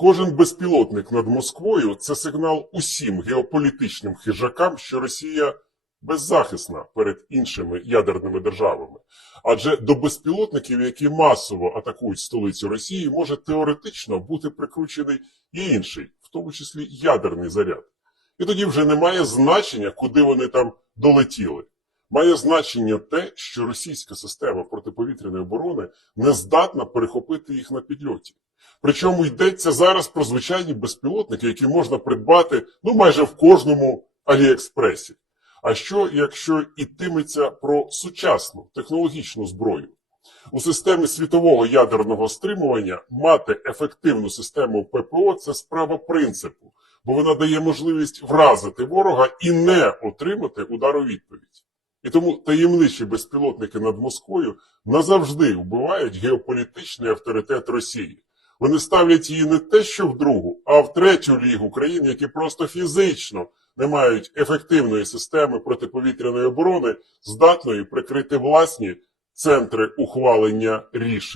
Кожен безпілотник над Москвою це сигнал усім геополітичним хижакам, що Росія беззахисна перед іншими ядерними державами. Адже до безпілотників, які масово атакують столицю Росії, може теоретично бути прикручений і інший, в тому числі ядерний заряд. І тоді вже немає значення, куди вони там долетіли. Має значення те, що російська система протиповітряної оборони не здатна перехопити їх на підльоті. Причому йдеться зараз про звичайні безпілотники, які можна придбати ну майже в кожному Аліекспресі. А що, якщо йтиметься про сучасну технологічну зброю? У системі світового ядерного стримування мати ефективну систему ППО це справа принципу, бо вона дає можливість вразити ворога і не отримати удар у відповідь. І тому таємничі безпілотники над Москвою назавжди вбивають геополітичний авторитет Росії. Вони ставлять її не те, що в другу, а в третю лігу країн, які просто фізично не мають ефективної системи протиповітряної оборони, здатної прикрити власні центри ухвалення рішень.